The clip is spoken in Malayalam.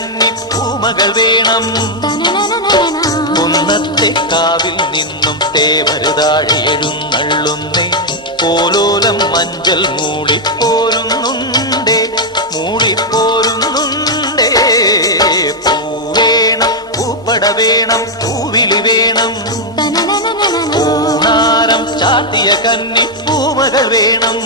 കന്നി പൂമകൾ വേണം. കുന്നത്തെ കാവിൽ നിന്നും തേവരുതാഴെ എഴുന്നള്ളുന്നേ. പോലോലം മഞ്ചൽ മൂളിപ്പോരുന്നുണ്ടേ, മൂളിപ്പോരുന്നുണ്ടേ. പൂവേണം, പൂപ്പട വേണം, പൂവിളി വേണം. പൂനാരം ചാത്തിയ കന്നി പൂമകൾ വേണം.